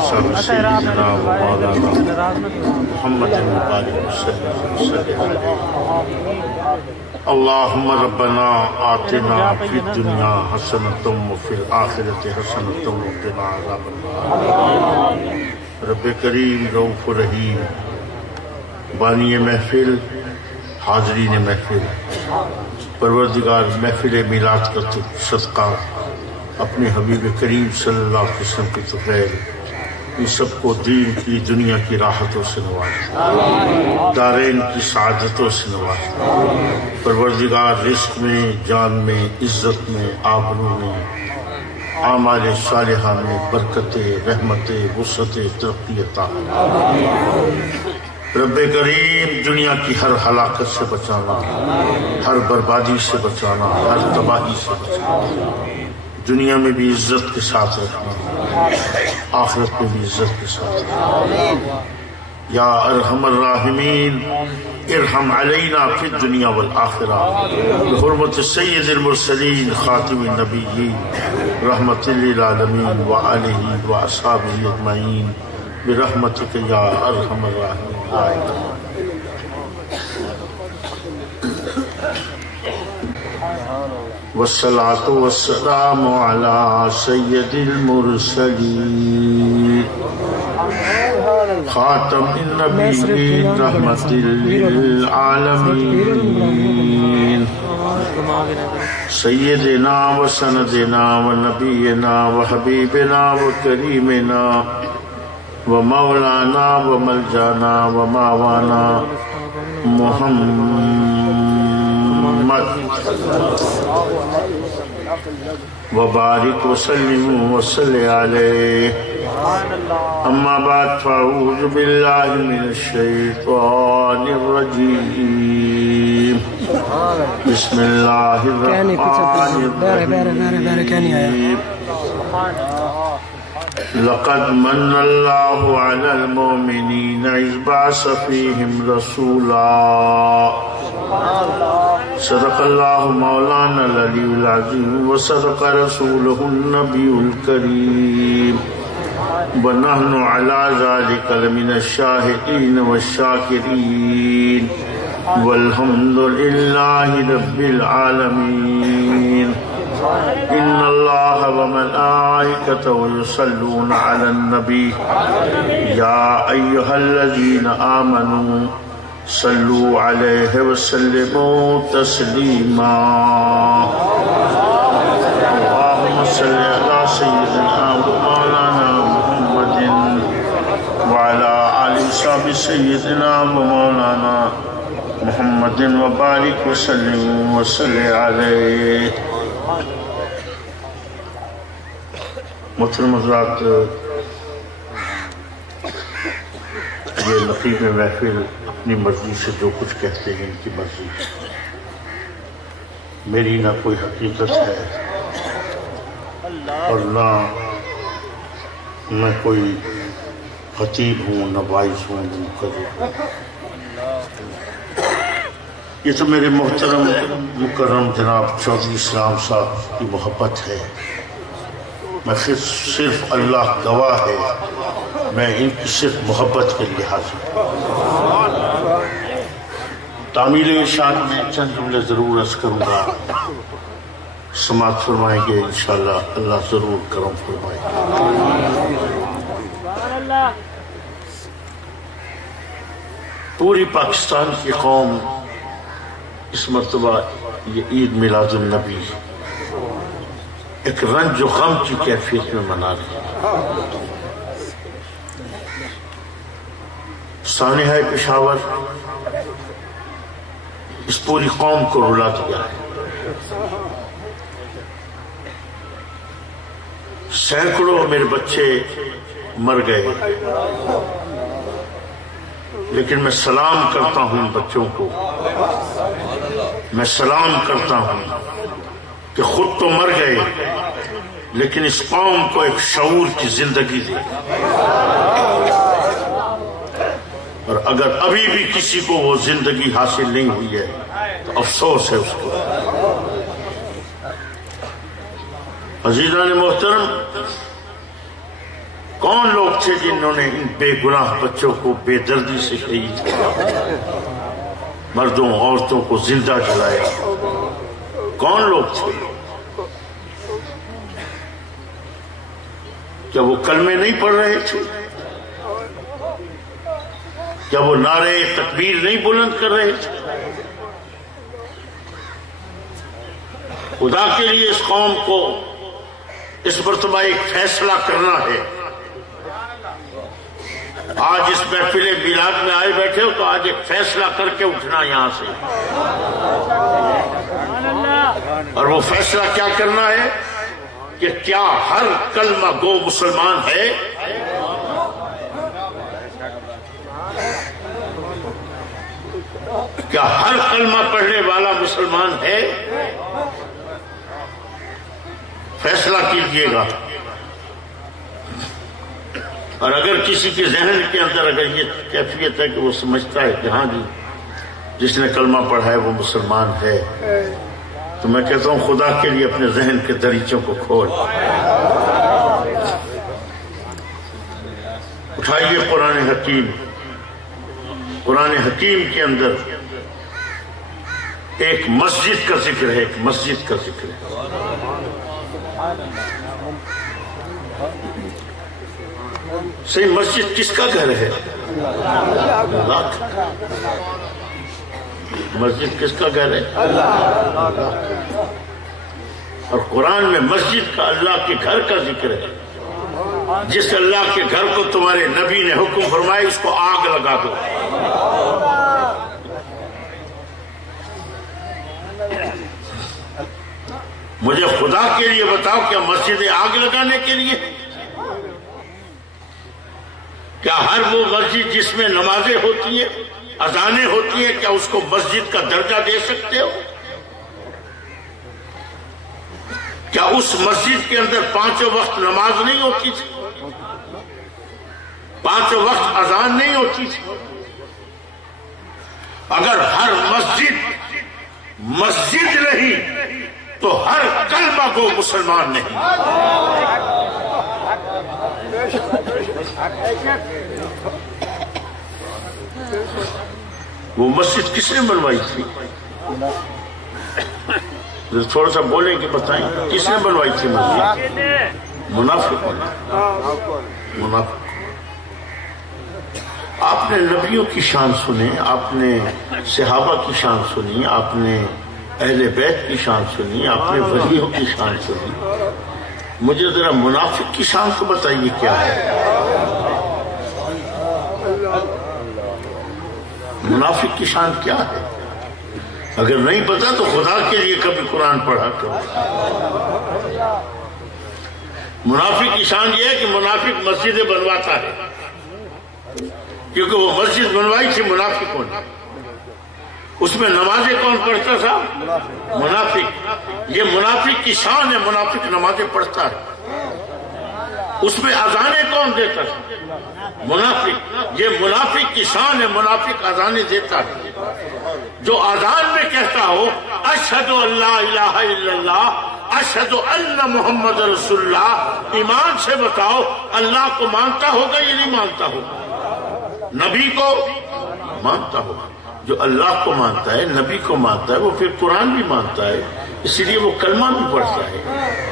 وصحبہ سیدنا و مولانا محمد مبارک وسلم اللہم ربنا آتنا فی الدنیا حسنۃ وفی الآخرۃ حسنۃ وقنا عذاب النار۔ رب کریم رؤوف رحیم، بانی محفل، حاضرین محفل، پروردگار محفل میلاد کا صدقہ اپنے حبیب کریم صلی اللہ علیہ وسلم کی طفیل ان سب کو دین کی دنیا کی راحتوں سے نواز، دارین کی سعادتوں سے نواز۔ پروردگار رزق میں، جان میں، عزت میں، آبرو میں، اعمال صالحہ میں برکت، رحمت، وسعت، ترقی عطا۔ رب کریم دنیا کی ہر ہلاکت سے بچانا، ہر بربادی سے بچانا، ہر تباہی سے بچانا، دنیا میں بھی عزت کے ساتھ رکھنا، آخرت میں بھی عزت کے ساتھ رکھنا۔ یا ارحم الراحمین ارحم علینا فی الدنیا والآخرہ بحرمت سید المرسلین خاتم النبیین رحمت للعالمین وآلہ واصحابہ اجمعین برحمتک یا ارحم الراحمین۔ والصلاة والسلام على سید المرسلین خاتم النبیین رحمت للعالمین سیدنا و سندنا و نبینا و حبیبنا و کریمنا و مولانا و ملجانا و ماوانا محمد وبارک وسلم وصلی علیہ۔ اما بعد فاعوذ باللہ من الشیطان الرجیم بسم اللہ الرحمن الرحیم۔ لقد من اللہ علی المؤمنین اذ بعث فیہم رسولا صدق اللہ مولانا العلی العظیم وصدق رسولہ النبی الکریم ونحن علی ذلک لمن الشاہدین والشاکرین والحمد للہ رب العالمین۔ ان اللہ وملائکتہ یصلون علی النبی یا ایہا الذین آمنوا صلوا علیہ وسلموا تسلیما۔ اللہم صل علی سیدنا مولانا محمد وعلی آل صحب سیدنا مولانا محمد وبارک وسلم وصلی علیہ۔ محترم حضرات، یہ نقیب محفل اپنی مرضی سے جو کچھ کہتے ہیں ان کی مرضی، میری نہ کوئی حقیقت ہے اور نہ میں کوئی خطیب ہوں، نہ وائز ہوں، نہ مقرر۔ یہ تو میرے محترم مکرم جناب چودھری اسلام صاحب کی محبت ہے، میں صرف اللہ گواہ ہے، میں ان کی صرف محبت کے لیے حاضر ہوں۔ تعمیل ارشاد میں چند جملے ضرور عرض کروں گا، سماعت فرمائیں گے انشاءاللہ، اللہ ضرور کرم فرمائے گا۔ پوری پاکستان کی قوم اس مرتبہ یہ عید میلاد النبی ایک رنج و غم کی کیفیت میں منا رہی ہے۔ سانحہ پشاور اس پوری قوم کو رلا دیا ہے۔ سینکڑوں میرے بچے مر گئے، لیکن میں سلام کرتا ہوں ان بچوں کو، میں سلام کرتا ہوں کہ خود تو مر گئے لیکن اس قوم کو ایک شعور کی زندگی دی، اور اگر ابھی بھی کسی کو وہ زندگی حاصل نہیں ہوئی ہے تو افسوس ہے اس کو۔ عزیزان محترم، کون لوگ تھے جنہوں نے ان بے گناہ بچوں کو بے دردی سے شہید کیا، مردوں عورتوں کو زندہ جلایا؟ کون لوگ تھے؟ کیا وہ کلمے نہیں پڑھ رہے تھے؟ کیا وہ نعرے تکبیر نہیں بلند کر رہے تھے؟ خدا کے لیے اس قوم کو اس مرتبہ ایک فیصلہ کرنا ہے۔ آج اس محفل میلاد میں آئے بیٹھے ہو تو آج ایک فیصلہ کر کے اٹھنا یہاں سے، اور وہ فیصلہ کیا کرنا ہے کہ کیا ہر کلمہ گو مسلمان ہے؟ کیا ہر کلمہ پڑھنے والا مسلمان ہے؟ فیصلہ کیجئے گا۔ اور اگر کسی کے ذہن کے اندر اگر یہ کیفیت ہے کہ وہ سمجھتا ہے کہ ہاں جی جس نے کلمہ پڑھا ہے وہ مسلمان ہے، تو میں کہتا ہوں خدا کے لیے اپنے ذہن کے دریچوں کو کھول، اٹھائیے قرآن حکیم۔ قرآن حکیم کے اندر ایک مسجد کا ذکر ہے، ایک مسجد کا ذکر ہے۔ صحیح مسجد کس کا گھر ہے؟ اللہ کا۔ مسجد کس کا گھر ہے؟ اور قرآن میں مسجد کا اللہ کے گھر کا ذکر ہے۔ جس اللہ کے گھر کو تمہارے نبی نے حکم فرمایا اس کو آگ لگا دو۔ مجھے خدا کے لیے بتاؤ، کیا مسجد آگ لگانے کے لیے؟ کیا ہر وہ مسجد جس میں نمازیں ہوتی ہیں، اذانیں ہوتی ہیں، کیا اس کو مسجد کا درجہ دے سکتے ہو؟ کیا اس مسجد کے اندر 5 وقت نماز نہیں ہوتی تھی؟ 5 وقت اذان نہیں ہوتی تھی؟ اگر ہر مسجد نہیں تو ہر کلمہ کو مسلمان نہیں۔ وہ مسجد کس نے بنوائی تھی؟ تھوڑا سا بولیں کہ بتائیں کس نے بنوائی تھی مسجد؟ منافق۔ آپ نے نبیوں کی شان سنی، آپ نے صحابہ کی شان سنی، آپ نے اہل بیت کی شان سنی، آپ نے ولیوں کی شان سنی، مجھے ذرا منافق کی شان تو بتائیے کیا ہے؟ منافق کی شان کیا ہے؟ اگر نہیں پتا تو خدا کے لیے کبھی قرآن پڑھا کرو۔ منافق کی شان یہ ہے کہ منافق مسجدیں بنواتا ہے، کیونکہ وہ مسجد بنوائی تھی منافقوں نے۔ اس میں نمازیں کون پڑھتا تھا؟ منافق۔ یہ منافق کی شان ہے، منافق نمازیں پڑھتا ہے۔ اس میں اذانیں کون دیتا تھا؟ منافق۔ یہ منافق کی شان ہے، منافق اذانیں دیتا ہے۔ جو اذان میں کہتا ہو اشہد ان لا الہ الا اللہ، اشہد ان محمد رسول اللہ، ایمان سے بتاؤ اللہ کو مانتا ہوگا یا نہیں مانتا ہوگا؟ نبی کو مانتا ہوگا۔ جو اللہ کو مانتا ہے، نبی کو مانتا ہے، وہ پھر قرآن بھی مانتا ہے، اس لیے وہ کلمہ بھی پڑھتا ہے،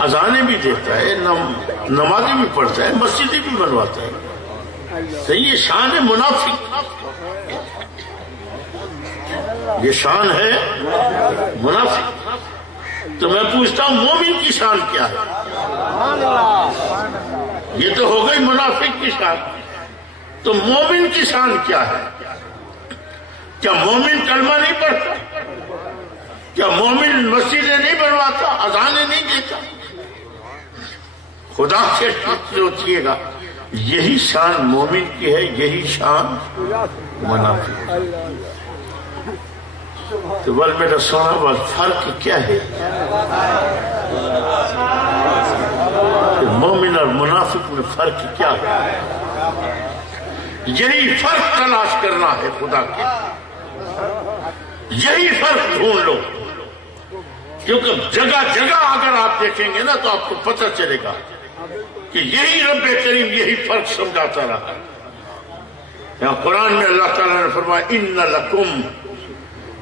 اذانیں بھی دیتا ہے، نمازیں بھی پڑھتا ہے، مسجدیں بھی بنواتا ہے۔ تو یہ شان ہے منافق، یہ شان ہے منافق۔ تو میں پوچھتا ہوں مومن کی شان کیا ہے؟ یہ تو ہو گئی منافق کی شان، تو مومن کی شان کیا ہے؟ کیا مومن کلمہ نہیں پڑھتا؟ کیا مومن مسجدیں نہیں بنواتا، اذانیں نہیں دیتا؟ خدا سے سوچیے گا، یہی شان مومن کی ہے، یہی شان منافق۔ تو بل میرا سونا بات فرق کیا ہے؟ مومن اور منافق میں فرق کیا ہے؟ یہی فرق تلاش کرنا ہے خدا کے، یہی فرق ڈھونڈ لو، کیونکہ جگہ جگہ اگر آپ دیکھیں گے نا تو آپ کو پتہ چلے گا کہ یہی رب کریم یہی فرق سمجھاتا رہا. یہاں قرآن میں اللہ تعالیٰ نے فرمایا ان لکم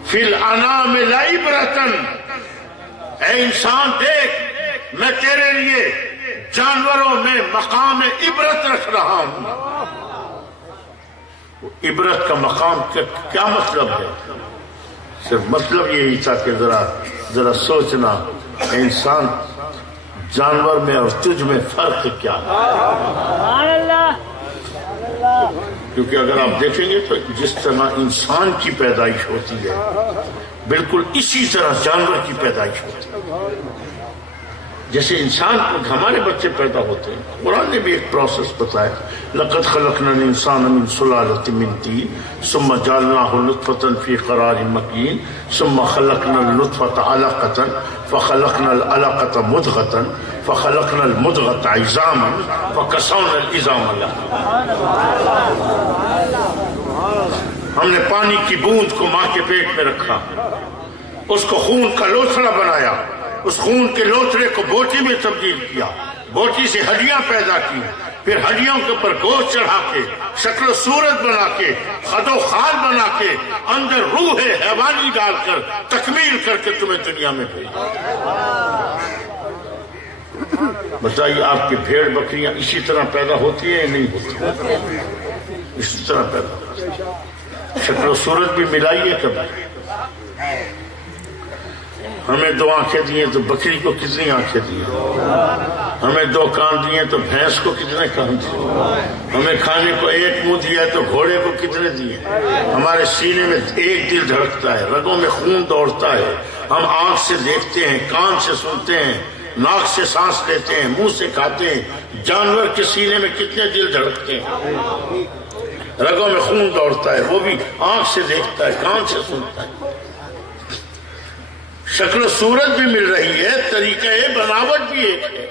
فی الانعام لعبرۃ، اے انسان دیکھ میں تیرے لیے جانوروں میں مقام عبرت رکھ رہا ہوں. عبرت کا مقام کیا مطلب ہے؟ صرف مطلب یہی تھا کہ ذرا سوچنا انسان جانور میں اور تجھ میں فرق کیا ہے. کیونکہ اگر آپ دیکھیں گے تو جس طرح انسان کی پیدائش ہوتی ہے بالکل اسی طرح جانور کی پیدائش ہوتی ہے. جیسے انسان ہمارے بچے پیدا ہوتے ہیں، قرآن نے بھی ایک پروسیس بتایا لقد خلقنا الانسان من سلالۃ من طین ثم جعلناہ نطفۃ فی قرار مکین ثم خلقنا النطفۃ علقۃ فخلقنا العلقۃ مضغۃ فخلقنا المضغۃ عظاما فکسونا العظام لحما. ہم نے پانی کی بوند کو ماں کے پیٹ میں رکھا، اس کو خون کا لوتھڑا بنایا، اس خون کے لوتھڑے کو بوٹی میں تبدیل کیا، بوٹی سے ہڈیاں پیدا کی، پھر ہڈیوں کے اوپر گوشت چڑھا کے شکل و صورت بنا کے خد و خال بنا کے اندر روح حیوانی ڈال کر تکمیل کر کے تمہیں دنیا میں بھیجا. بتائیے آپ کی بھیڑ بکریاں اسی طرح پیدا ہوتی ہیں یا نہیں ہوتی؟ اسی طرح پیدا ہوتی ہیں. شکل و صورت بھی ملائیے کبھی. ہمیں 2 آنکھیں دی ہیں تو بکری کو کتنی آنکھیں دی ہیں؟ ہمیں 2 کان دیے تو بھینس کو کتنے کان دیے؟ ہمیں کھانے کو 1 منہ دیا تو گھوڑے کو کتنے دیے؟ ہمارے سینے میں 1 دل دھڑکتا ہے، رگوں میں خون دوڑتا ہے، ہم آنکھ سے دیکھتے ہیں، کان سے سنتے ہیں، ناک سے سانس لیتے ہیں، منہ سے کھاتے ہیں. جانور کے سینے میں کتنے دل دھڑکتے ہیں، رگوں میں خون دوڑتا ہے، وہ بھی آنکھ سے دیکھتا ہے، کان سے سنتا ہے. شکل و صورت بھی مل رہی ہے، طریقہ بناوٹ بھی ایک ہے.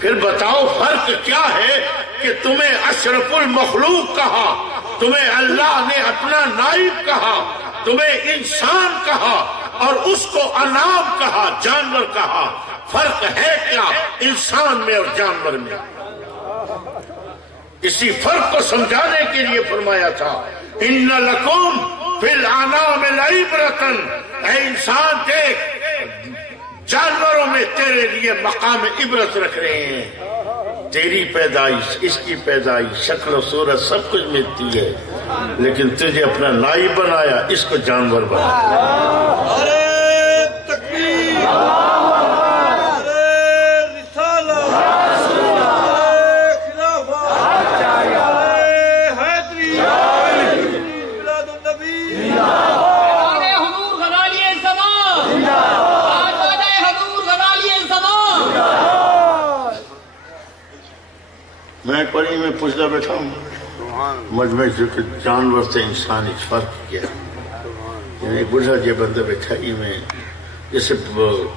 پھر بتاؤ فرق کیا ہے کہ تمہیں اشرف المخلوق کہا، تمہیں اللہ نے اپنا نائب کہا، تمہیں انسان کہا اور اس کو انعام کہا، جانور کہا. فرق ہے کیا انسان میں اور جانور میں؟ اسی فرق کو سمجھانے کے لیے فرمایا تھا ان لکم فی الانعام لعبرۃ، اے انسان دیکھ جانوروں میں تیرے لیے مقام عبرت رکھ رہے ہیں. تیری پیدائش، اس کی پیدائش، شکل و صورت سب کچھ ملتی ہے، لیکن تجھے اپنا نائب بنایا، اس کو جانور بنایا. میں پڑھی میں پوچھتا بیٹھا ہوں مجمع ذکر جانور سے انسان ایک فرق کیا. یعنی بڑھا جو بندہ بیٹھا ہی میں جیسے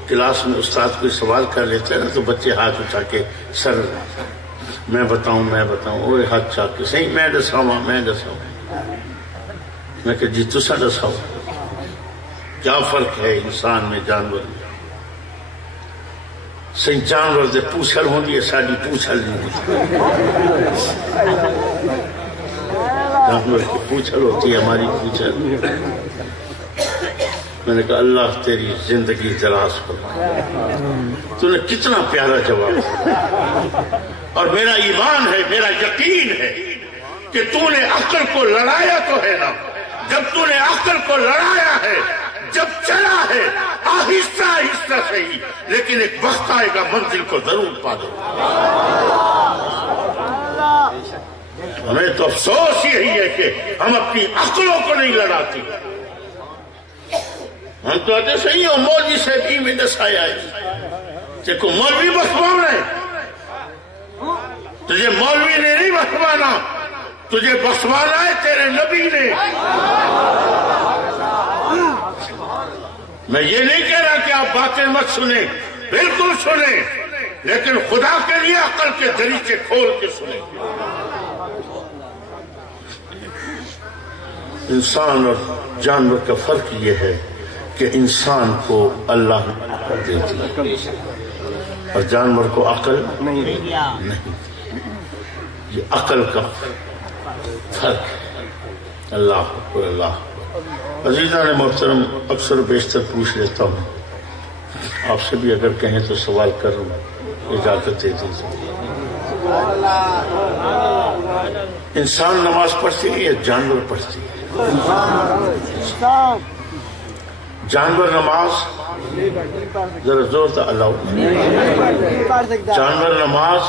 کلاس میں استاد کوئی سوال کر لیتا ہے نا تو بچے ہاتھ اٹھا کے سر میں بتاؤں اور ہاتھ چاک کے صحیح میں دساؤں. میں کہ جی تسا دساؤ کیا فرق ہے انسان میں جانور میں؟ صحیح جانور سے پوچھل ہوندی ہے، ساری پوچھل نہیں ہوتی. جانور کی پوچھل ہوتی ہے، ہماری پوچھل. میں نے کہا اللہ تیری زندگی دراز فرمائے، تو نے کتنا پیارا جواب دیا. اور میرا ایمان ہے، میرا یقین ہے کہ تو نے عقل کو لڑایا تو ہے نا. جب تو نے عقل کو لڑایا ہے، جب چلا ہے آہستہ آہستہ صحیح، لیکن ایک وقت آئے گا منزل کو ضرور پا دے. ہمیں تو افسوس یہی ہے کہ ہم اپنی عقلوں کو نہیں لڑاتے. ہم تو آتے صحیح ہو مولوی صاحب ہی میں دسایا ہے، دیکھو مولوی بخوانا ہے، تجھے مولوی نے نہیں بخوانا، تجھے بخوانا ہے تیرے نبی نے. میں یہ نہیں کہہ رہا کہ آپ باتیں مت سنیں، بالکل سنیں، لیکن خدا کے لیے عقل کے دریچے کھول کے سنیں. انسان اور جانور کا فرق یہ ہے کہ انسان کو اللہ دیتی ہے. اور جانور کو عقل نہیں. یہ عقل کا فرق ہے. اللہ اکبر اللہ. عزیزان محترم، اکثر بیشتر پوچھ لیتا ہوں، آپ سے بھی اگر کہیں تو سوال کروں، اجازت دے دیجیے. انسان نماز پڑھتی ہے یا جانور پڑھتی ہے؟ جانور نماز ذرا زور سے اللہ. جانور نماز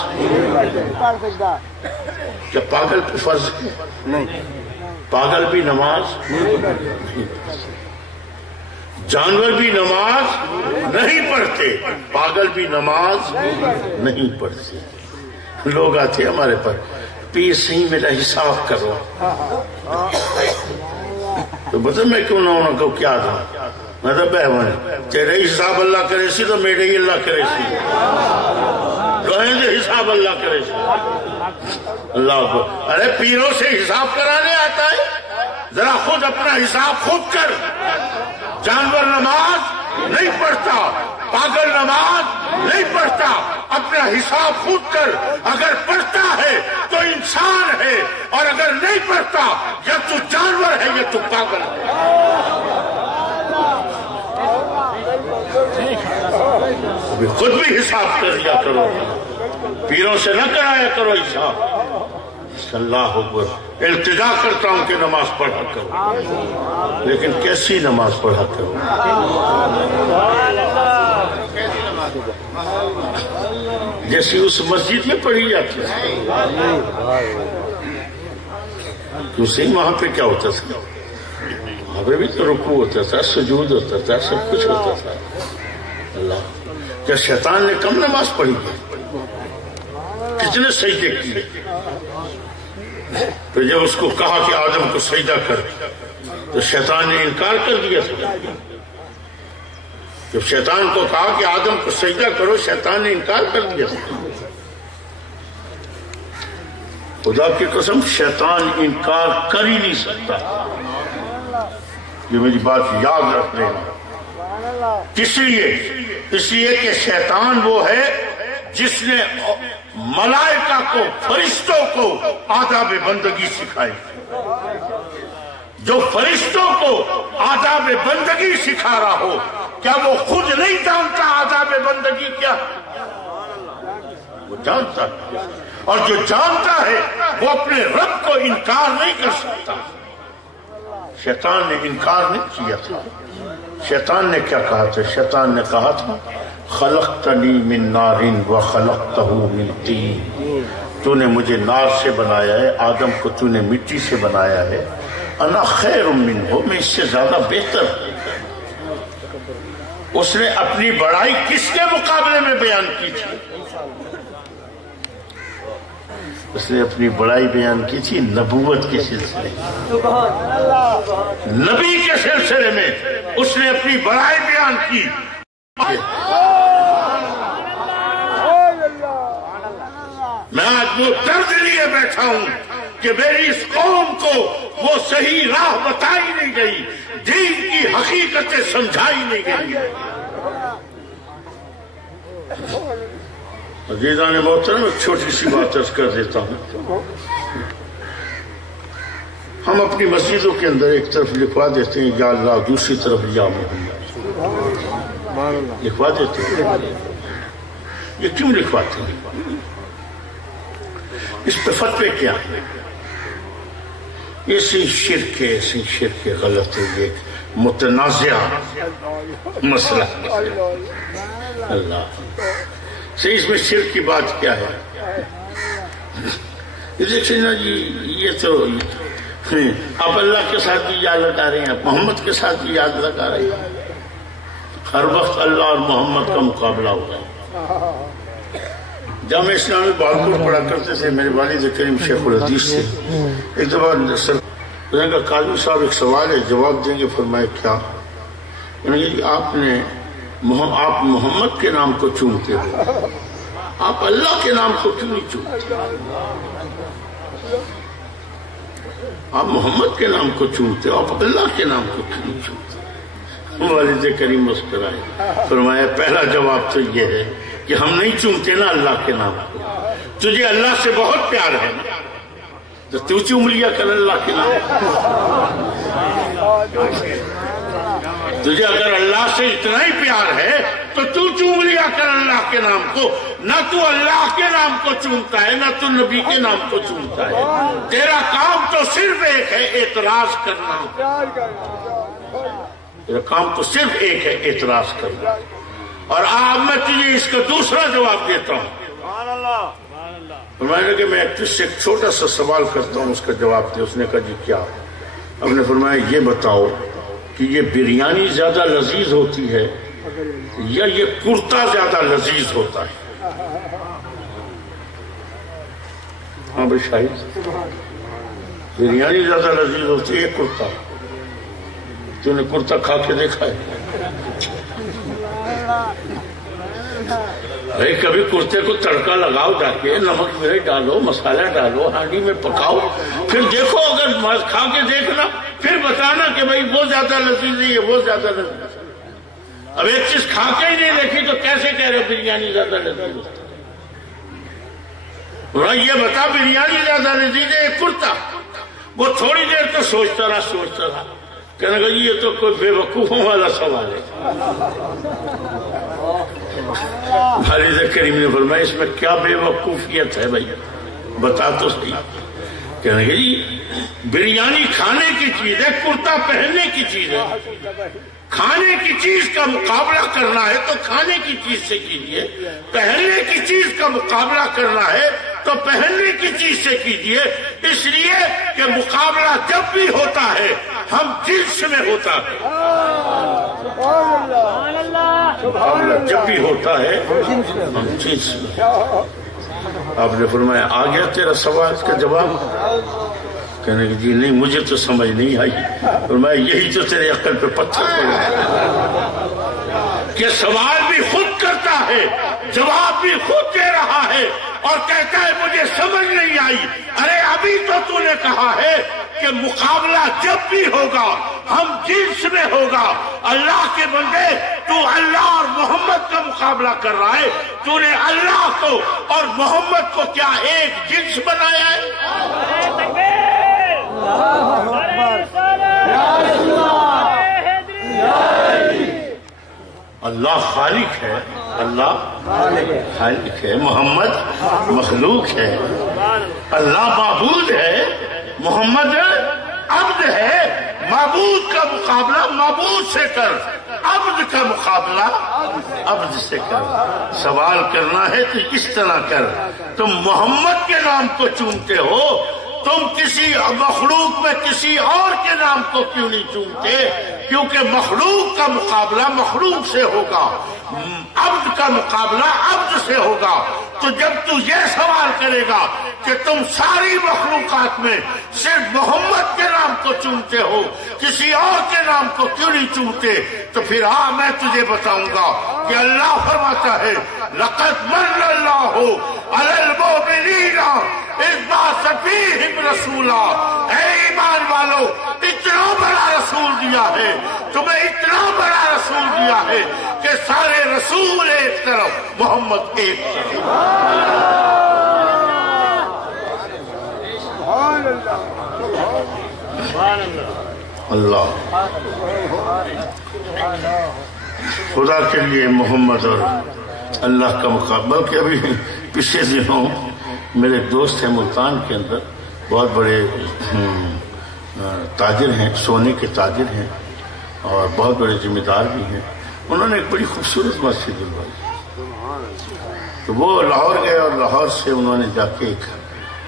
کیا پاگل پہ فرض نہیں؟ پاگل بھی نماز نہیں پڑھتے، جانور بھی نماز نہیں پڑھتے، پاگل بھی نماز نہیں پڑھتے. لوگ آتے ہمارے پر، پیر صحیح میرا حساب کرو. تو بتا میں کیوں نہ ہونا کو کیا تھا؟ میں تو بہن تیرے حساب اللہ کرے سی تو میرے ہی اللہ کرے سی. کہیں جو حساب اللہ کرے سی. اللہ کو ارے پیروں سے حساب کرانے آتا ہے؟ ذرا خود اپنا حساب خود کر. جانور نماز نہیں پڑھتا، پاگل نماز نہیں پڑھتا. اپنا حساب خود کر. اگر پڑھتا ہے تو انسان ہے، اور اگر نہیں پڑھتا یا تو جانور ہے یا تو پاگل ہے. خود بھی حساب کر لیا کرو، پیروں سے نہ کرایا کرو حساب. اللہ اکبر. التجا کرتا ہوں کہ نماز پڑھا کرو، لیکن کیسی نماز پڑھا کرو؟ جیسی اس مسجد میں پڑھی جاتی ہے. کیوں صحیح وہاں پہ کیا ہوتا تھا؟ وہاں پہ بھی تو رکوع ہوتا تھا، سجود ہوتا تھا، سب کچھ ہوتا تھا. اللہ، کیا شیطان نے کم نماز پڑھی؟ کتنے سجدے کیے؟ تو جب اس کو کہا کہ آدم کو سجدہ کر تو شیطان نے انکار کر دیا. جب شیطان کو کہا کہ آدم کو سجدہ کرو، شیطان نے انکار کر دیا. خدا کی قسم شیطان انکار کر ہی نہیں سکتا. یہ میری بات یاد رکھ لینا. کس لیے؟ اس لیے کہ شیطان وہ ہے جس نے ملائکہ کو، فرشتوں کو آداب بندگی سکھائی. جو فرشتوں کو آداب بندگی سکھا رہا ہو، کیا وہ خود نہیں جانتا آداب بندگی کیا؟ وہ جانتا ہے، اور جو جانتا ہے وہ اپنے رب کو انکار نہیں کر سکتا. شیطان نے انکار نہیں کیا تھا. شیطان نے کیا کہا تھا؟ شیطان نے کہا تھا خلقتنی من نار وخلقتہ من طین. تو نے مجھے نار سے بنایا ہے، آدم کو تو نے مٹی سے بنایا ہے. انا خیر منہ، میں اس سے زیادہ بہتر. اس نے اپنی بڑائی کس کے مقابلے میں بیان کی تھی؟ اس نے اپنی بڑائی بیان کی تھی نبوت کے سلسلے، نبی کے سلسلے میں اس نے اپنی بڑائی بیان کی. میں آج وہ درد لیے بیٹھا ہوں کہ میری اس قوم کو وہ صحیح راہ بتائی نہیں گئی، دین کی حقیقتیں سمجھائی نہیں گئی. عزیزان محترم، ایک چھوٹی سی بات عرض کر دیتا ہوں. ہم اپنی مسجدوں کے اندر ایک طرف لکھوا دیتے ہیں یا اللہ، دوسری طرف یا محمد لکھوا دیتے ہیں. یہ کیوں لکھواتے ہیں؟ اس پہ فتوے کیا ہے؟ یہ شرک ہے، غلط ہے، یہ متنازع مسئلہ. اللہ صحیح، اس میں شرک کی بات کیا ہے؟ دیکھیں نا جی، یہ تو آپ اللہ کے ساتھ بھی یاد لگا رہے ہیں، آپ محمد کے ساتھ بھی یاد لگا رہے ہیں. ہر وقت اللہ اور محمد کا مقابلہ ہوگا. جامعہ اسلامی بہادر پڑھا کرتے تھے، میرے والد کریم شیخ الحدیث سے. ایک دفعہ سر قاضی صاحب ایک سوال ہے، جواب دیں گے. فرمائے کیا؟ آپ محمد کے نام کو چونتے ہو، آپ اللہ کے نام کو کیوں نہیں چونتے؟ آپ محمد کے نام کو چونتے ہو، آپ اللہ کے نام کو کیوں نہیں چونتے؟ والد کریم مسکرائے، فرمایا پہلا جواب تو یہ ہے کہ ہم نہیں چومتے نا اللہ کے نام کو. تجھے اللہ سے بہت پیار ہے نا تو تو چوم لیا کر اللہ کے نام. تجھے اگر اللہ سے اتنا ہی پیار ہے تو تو چوم لیا کر اللہ کے نام کو. نہ تو اللہ کے نام کو چومتا ہے نہ تو نبی کے نام کو چومتا ہے. تیرا کام تو صرف ایک ہے اعتراض کرنا. تیرا کام تو صرف ایک ہے اعتراض کرنا. اور اب میں تجھے اس کا دوسرا جواب دیتا ہوں. فرمایا کہ میں تجھ سے ایک چھوٹا سا سوال کرتا ہوں اس کا جواب دے. اس نے کہا جی کیا؟ اب نے فرمایا یہ بتاؤ کہ یہ بریانی زیادہ لذیذ ہوتی ہے یا یہ کرتا زیادہ لذیذ ہوتا ہے؟ ہاں بھائی شاہد، بریانی زیادہ لذیذ ہوتی ہے کرتا؟ تو نے کرتا کھا کے دیکھا ہے؟ بھائی کبھی کرتے کو تڑکا لگاؤ، جا کے نمک مرچ ڈالو، مسالہ ڈالو، ہانڈی میں پکاؤ، پھر دیکھو، اگر کھا کے دیکھنا پھر بتانا کہ بھائی وہ زیادہ لذیذ ہے وہ زیادہ لذیذ. اب ایک چیز کھا کے ہی نہیں دیکھی تو کیسے کہہ رہے بریانی زیادہ لذیذ ہوتا ہے؟ یہ بتا بریانی زیادہ لذیذ ہے ایک کرتا؟ وہ تھوڑی دیر تو سوچتا رہا کہنے لگا یہ تو کوئی بے وقوفوں والا سوال ہے. خالد کریم نے فرمایا اس میں کیا بے وقوفیت ہے بھائی، بتا تو صحیح. کہنے لگا جی بریانی کھانے کی چیز ہے، کرتا پہننے کی چیز ہے. کھانے کی چیز کا مقابلہ کرنا ہے تو کھانے کی چیز سے کیجیے، پہننے کی چیز کا مقابلہ کرنا ہے تو پہننے کی چیز سے کیجیے. اس لیے کہ مقابلہ جب بھی ہوتا ہے ہم جنس میں ہوتا ہے. مقابلہ جب بھی ہوتا ہے ہم جنس میں. آپ نے فرمایا آ گیا تیرا سوال کا جواب؟ کہنے کہ جی نہیں مجھے تو سمجھ نہیں آئی. فرمایا یہی تو تیرے عقل پہ پتھر پڑا کہ سوال بھی خود کرتا ہے، جواب بھی خود دے رہا ہے اور کہتا ہے مجھے سمجھ نہیں آئی. ارے ابھی تو نے کہا ہے کہ مقابلہ جب بھی ہوگا ہم جنس میں ہوگا. اللہ کے بندے تو اللہ اور محمد کا مقابلہ کر رہا ہے. تو نے اللہ کو اور محمد کو کیا ایک جنس بنایا ہے؟ اللہ خالق ہے، اللہ خالق ہے، محمد مخلوق ہے. اللہ معبود ہے، محمد عبد ہے. معبود کا مقابلہ معبود سے کر، عبد کا مقابلہ عبد سے کر. سوال کرنا ہے تو اس طرح کر. تم محمد کے نام کو چومتے ہو، تم کسی مخلوق میں کسی اور کے نام کو کیوں نہیں چومتے؟ کیونکہ مخلوق کا مقابلہ مخلوق سے ہوگا، عبد کا مقابلہ عبد سے ہوگا. تو جب تو یہ سوال کرے گا کہ تم ساری مخلوقات میں صرف محمد کے نام کو چومتے ہو، کسی اور کے نام کو کیوں نہیں چومتے؟ تو پھر ہاں میں تجھے بتاؤں گا کہ اللہ فرماتا ہے لقد من اللہ علی المؤمنین اذ بعث فیہم رسولا. اے ایمان والو اتنا بڑا رسول دیا ہے، تمہیں اتنا بڑا رسول دیا ہے کہ سارے رسول ایک طرف، محمد ایک طرف. اللہ خدا کے لیے محمد اور اللہ کا مقابلہ. کہ ابھی پچھلے دنوں میرے دوست ہیں ملتان کے اندر، بہت بڑے تاجر ہیں، سونے کے تاجر ہیں اور بہت بڑے ذمہ دار بھی ہیں. انہوں نے ایک بڑی خوبصورت مسجد بنوائی. تو وہ لاہور گئے اور لاہور سے انہوں نے جا کے ایک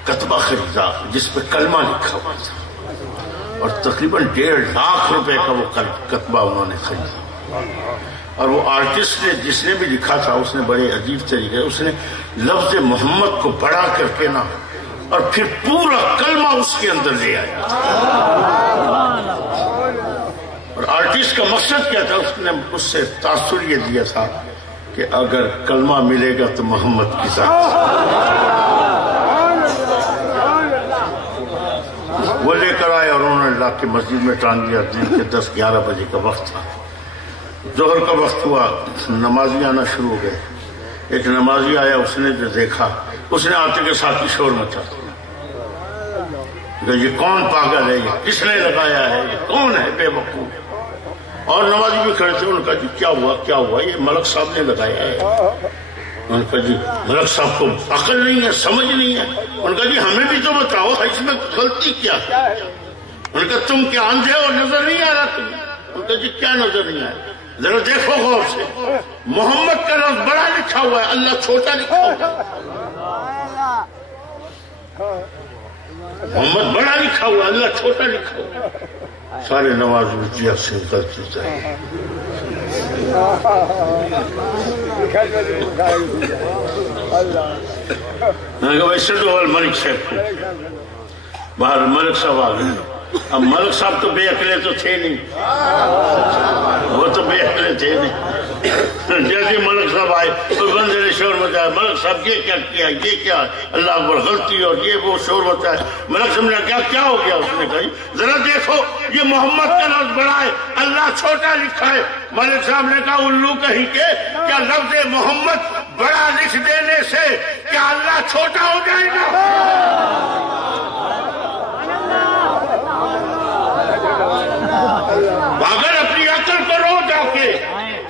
کتبہ خریدا جس پہ کلمہ لکھا ہوا تھا اور تقریباً 1.5 لاکھ روپے کا وہ کتبہ انہوں نے خریدا. اور وہ آرٹسٹ نے جس نے بھی لکھا تھا اس نے بڑے عجیب طریقے اس نے لفظ محمد کو بڑا کر کے نا اور پھر پورا کلمہ اس کے اندر لے آیا. اور آرٹسٹ کا مقصد کیا تھا؟ اس نے اس سے تاثر یہ دیا تھا کہ اگر کلمہ ملے گا تو محمد کی ذات. وہ لے کر آئے اور انہوں نے لا کے مسجد میں ٹانگ دیا. دن کے 10-11 بجے کا وقت تھا. ظہر کا وقت ہوا، نمازی آنا شروع ہو گئے. ایک نمازی آیا، اس نے جو دیکھا، اس نے آتے کے ساتھ ہی شور مچا دیا، یہ کون پاگل ہے، یہ کس نے لگایا ہے، یہ کون ہے بے وقوف؟ اور نمازی بھی کھڑے تھے، ان کا جی کیا ہوا کیا ہوا، یہ ملک صاحب نے لگایا ہے۔ ان کا جی ملک صاحب کو عقل نہیں ہے، سمجھ نہیں ہے۔ ان کا جی ہمیں بھی تو بتاؤ اس میں غلطی کیا ہے؟ ان کا تم کیا اندھے ہو، نظر نہیں آ رہا تمہیں؟ ان کا جی کیا نظر نہیں آ رہا؟ ذرا دیکھو غور سے، محمد کا لفظ بڑا لکھا ہوا ہے، اللہ چھوٹا لکھا ہوا ہے۔ محمد بڑا لکھا ہوا ہے، اللہ چھوٹا لکھا ہوا ہے۔ سارے نواز جی سے غلطی چاہیے۔ ویسے تو ملک صاحب کو باہر ملک صاحب آ گئے۔ اب ملک صاحب تو بے عقلے تو تھے نہیں، وہ تو بے عقلے تھے نہیں۔ جیسے ملک صاحب آئے تو بندے نے شور مچایا، ملک صاحب یہ کیا کیا، یہ کیا، اللہ اکبر، غلطی اور یہ وہ شور مچایا۔ ملک صاحب نے کیا ہو گیا؟ اس نے کہا ذرا دیکھو یہ محمد کا لفظ بڑا ہے، اللہ چھوٹا لکھا ہے۔ ملک صاحب نے کہا الو کہیں کے، کیا لفظ محمد بڑا لکھ دینے سے کیا اللہ چھوٹا ہو جائے گا؟ اگر اپنی عقل کرو جا کے،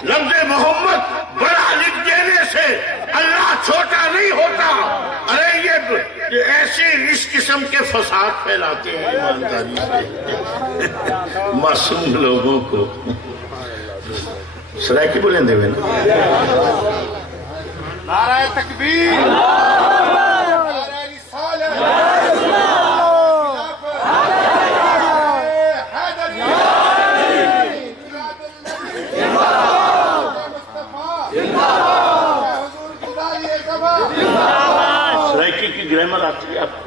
لفظ محمد بڑا لکھ دینے سے اللہ چھوٹا نہیں ہوتا۔ ارے یہ ایسے اس قسم کے فساد پھیلاتے ہیں ایمانداری سے معصوم لوگوں کو۔ سرائکی بولیں دے میں نا، نعرہ تکبیر، نعرہ رسالت، سرائکی کی گرامر آتی ہے آپ کو؟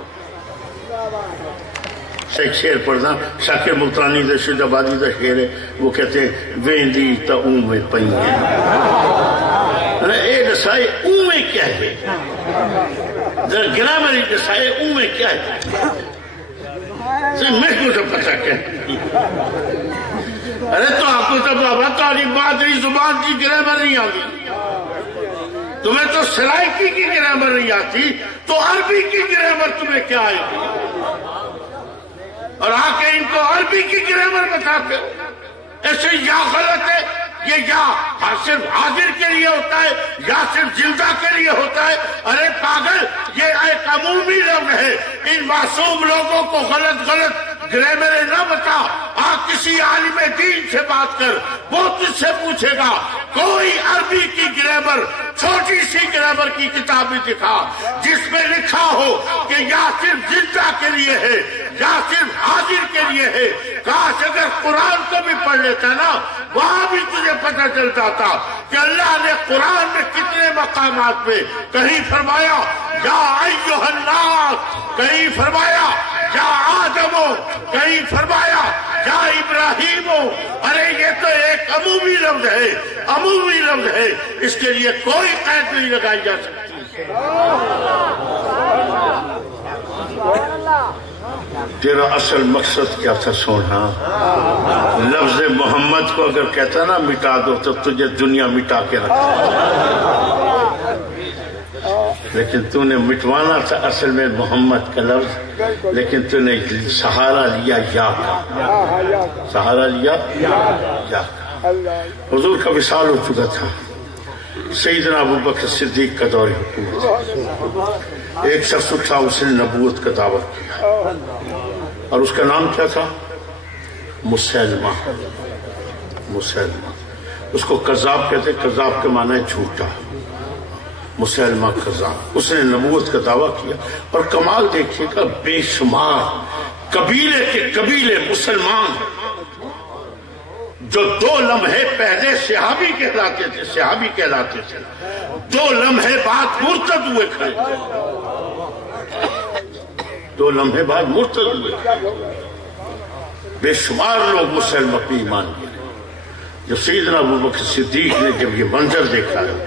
شعر پڑھنا، شاکر ملتانی دا شد آبادی دا شعر ہے، وہ کہتے ہیں ویندی تا اون میں پئیں گے۔ اے دسائے اون میں کیا ہے؟ گرامر ہی دسائے اون میں کیا ہے؟ میں کو تو پتہ کیا؟ ارے تو آپ کو تو بابا تاری مادری زبان کی گرامر نہیں آتی، تمہیں تو سرائکی کی گرامر نہیں آتی تو عربی کی گرامر تمہیں کیا آئے گی؟ اور آ کے ان کو عربی کی گرامر بتاتے ایسے یا غلط ہے، یہ یا صرف حاضر کے لیے ہوتا ہے یا صرف زندہ کے لیے ہوتا ہے۔ ارے پاگل، یہ ایک عمومی لفظ ہے، ان معصوم لوگوں کو غلط گرامر نہ بتا۔ آپ کسی عالم دین سے بات کر، وہ تجھ سے پوچھے گا کوئی عربی کی گرامر، چھوٹی سی گرامر کی کتاب دکھا جس میں لکھا ہو کہ یا صرف زندہ کے لیے ہے یا صرف حاضر کے لیے ہے۔ کاش اگر قرآن کو بھی پڑھ لیتا نا، وہاں بھی تجھے پتہ چل جاتا کہ اللہ نے قرآن میں کتنے مقامات پہ کہیں فرمایا یا ایھا الناس، کہیں فرمایا یا آدمو، کہیں فرمایا یا ابراہیمو۔ ارے یہ تو ایک عمومی لفظ ہے، عمومی لفظ ہے، اس کے لیے کوئی قید نہیں لگائی جا سکتی۔ تیرا اصل مقصد کیا تھا سونا؟ لفظ محمد کو اگر کہتا نا مٹا دو تو تجھے دنیا مٹا کے رکھا، لیکن تو نے مٹوانا تھا اصل میں محمد کا لفظ، لیکن تو نے سہارا لیا یا کا، سہارا لیا یا کا۔ حضور کا وصال ہو چکا تھا، سیدنا ابوبکر صدیق کا دور حکومت، ایک شخص اٹھا، اس نے نبوت کا دعویٰ کیا، اور اس کا نام کیا تھا؟ مسلمہ۔ مسلمہ، اس کو کذاب کہتے، کذاب کے معنی ہے جھوٹا، مسلمہ کذاب۔ اس نے نبوت کا دعویٰ کیا، اور کمال دیکھیے گا، بے شمار قبیلے کے قبیلے مسلمان جو 2 لمحے پہلے صحابی کہلاتے تھے، 2 لمحے بعد مرتد ہوئے کھڑے تھے، 2 لمحے بعد مرتد ہوئے، بے شمار لوگ مسلم اپنی ایمان کیے۔ جب سیدنا ابوبکر صدیق نے جب یہ منظر دیکھا ہے،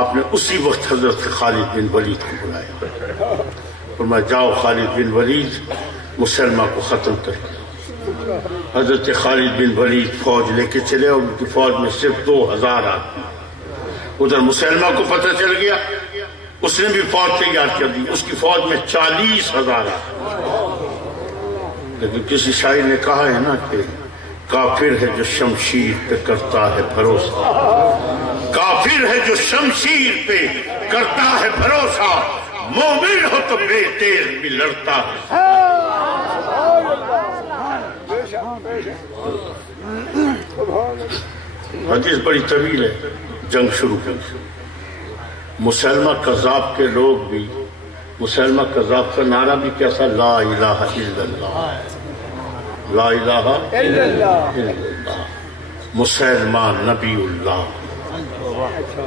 آپ نے اسی وقت حضرت خالد بن ولید کو بلایا، فرمایا جاؤ خالد بن ولید مسلمہ کو ختم کر کے۔ حضرت خالد بن ولید فوج لے کے چلے، اور ان کی فوج میں صرف 2000 آدمی، ادھر مسلمہ کو پتہ چل گیا، اس نے بھی فوج تیار کر دی، اس کی فوج میں 40,000 لیکن کسی شاعر نے کہا ہے نا کہ کافر ہے جو شمشیر پہ کرتا ہے بھروسہ، کافر ہے جو شمشیر پہ کرتا ہے بھروسہ، مومن ہو تو بے تیر بھی لڑتا ہے۔ حدیث بڑی طویل ہے، جنگ شروع کی۔ مسلمہ کذاب کے لوگ بھی، مسلمہ کذاب کا نعرہ بھی کیسا، لا الہ الا اللہ، لا الہ الا اللہ، مسلمہ نبی اللہ۔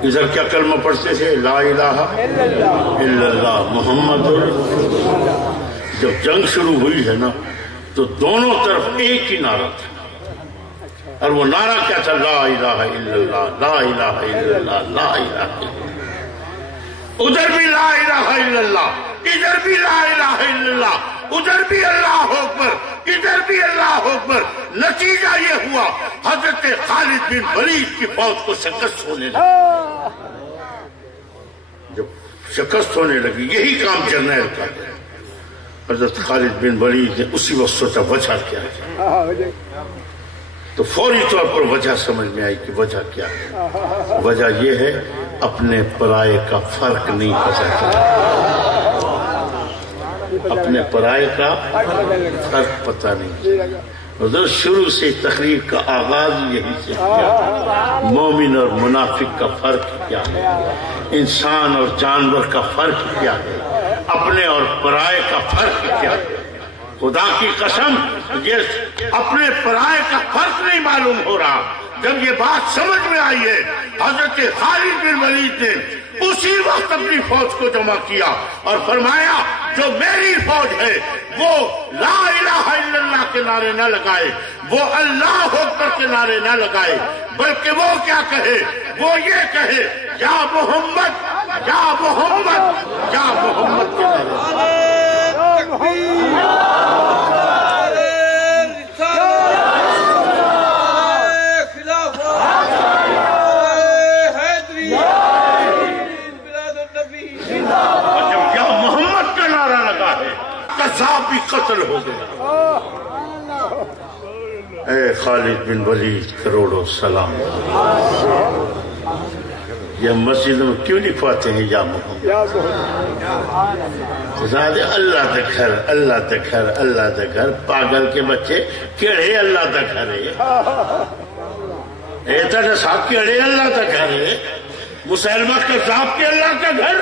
ادھر کیا کلمہ پڑھتے تھے، لا الہ الا اللہ محمد۔ جب جنگ شروع ہوئی ہے نا تو دونوں طرف ایک ہی نعرہ تھا، اور وہ نعرہ کیا تھا، لا الہ الا اللہ، لا الہ الا اللہ، لا الہ الا اللہ۔ ادھر بھی لا الہ الا اللہ، ادھر بھی لا الہ الا اللہ، ادھر بھی اللہ اکبر، ادھر بھی اللہ اکبر۔ نتیجہ یہ ہوا حضرت خالد بن ولید کی فوج کو شکست ہونے لگی۔ جب شکست ہونے لگی، یہی کام جرنیل کا ہے، حضرت خالد بن ولید نے اسی وقت سوچا وجہ کیا ہے، تو فوری طور پر وجہ سمجھ میں آئی کہ وجہ کیا ہے۔ وجہ یہ ہے اپنے پرائے کا فرق نہیں پتا چلا، اپنے پرائے کا فرق پتہ نہیں۔ حضور شروع سے تقریر کا آغاز یہی سے کیا، مومن اور منافق کا فرق کیا ہے، انسان اور جانور کا فرق کیا ہے، اپنے اور پرائے کا فرق کیا ہے۔ خدا کی قسم یہ اپنے پرائے کا فرق نہیں معلوم ہو رہا۔ جب یہ بات سمجھ میں آئی ہے، حضرت خالد بن ولید نے اسی وقت اپنی فوج کو جمع کیا اور فرمایا جو میری فوج ہے وہ لا الہ الا اللہ کے نعرے نہ لگائے، وہ اللہ اکبر کے نعرے نہ لگائے، بلکہ وہ کیا کہے، وہ یہ کہے یا محمد یا محمد یا محمد کے نعرے۔ کذاب بھی قتل ہو گیا۔ اے خالد بن ولید کروڑوں سلام۔ یہ مسجد میں کیوں لکھواتے ہیں یا محمد؟ اللہ دا گھر، اللہ دا گھر، اللہ دا گھر۔ پاگل کے بچے کیڑے اللہ دا گھر ہے، اے تیرے ساتھ کیڑے اللہ دا گھر ہے، مسلمہ کذاب کے اللہ کا گھر۔